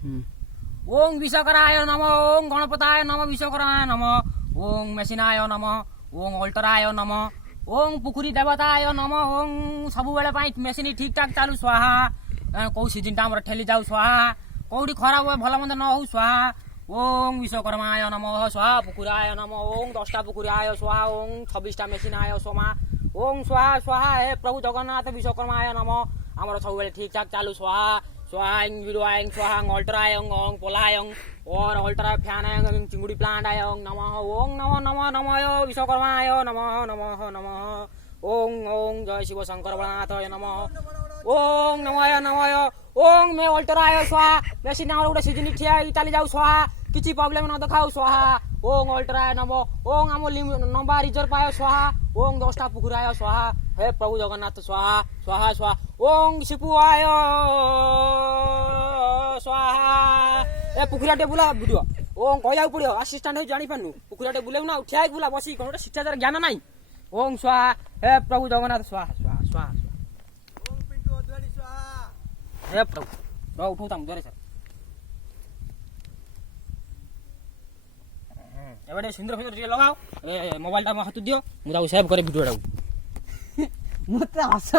ओं विश्वकराय नमः ओं गणपताय नमः विश्वकराय नमः ओं मेसिनाय नमः ओं अल्टराय नमः ओं पुखुरी देवताय नमः ओं सबु बेले पाई मेसिन ठीक ठाक चालू स्वाहा कौ सीजन टा हमर ठेली जाऊ स्वाहा कौड़ी खराब हो भल मंद न हो स्वाहा ओं विश्वकर्माय नमः स्वाहा पुकुराय नमः ओं 10टा पुकुराय स्वाहा ओं 26टा मेसिनाय सोमा ओं स्वाहा स्वाहा हे प्रभु जगन्नाथ विश्वकर्माय नमः हमर सब बेले ठीक ठाक चालू स्वाहा स्वाहांग विरुआंग स्वाहांग अल्टरायंग ओंग पोलायंग और अल्टरा फैनायंग चिंगुड़ी प्लांट आयंग नमः ओंग नमः नमः नमः विश्वकर्माय नमः नमः नमः ओंग ओंग जय शिव शंकर भोलानाथाय नमः ओंग नमः ओंग मैं अल्टराय स्वाहा मेसिन गोटे सीजन ठिया चली जाऊ स्वाहा किसी प्रॉब्लम न देखाऊ स्वाहा ओंग अल्टराय नमः ओंग आम नंबर रिजर्व पाय स्वाहा ओंग 10टा पुकुराय स्वाहा हे प्रभु जगन्नाथ स्वाहा स्वाहा स्वाहा ओंग शिपुआय स्वाहा ए पुकुराटे बुला वीडियो ओंग कहया पड़ियो असिस्टेंट हो जानि पानु पुकुराटे बुलेउ ना उठिया बुला बसी कोन शिष्टाचार ज्ञान नाही ओंग स्वाहा हे प्रभु जगन्नाथ स्वाहा स्वाहा स्वाहा ओम पिंटू अद्वानी स्वाहा हे प्रभु रो उठौताम जोरे सर एबडे सुंदर सुंदर रे लगाओ ए मोबाइल टा म हाथ दियो मु जाऊ सेव करे वीडियो डाउ मत हस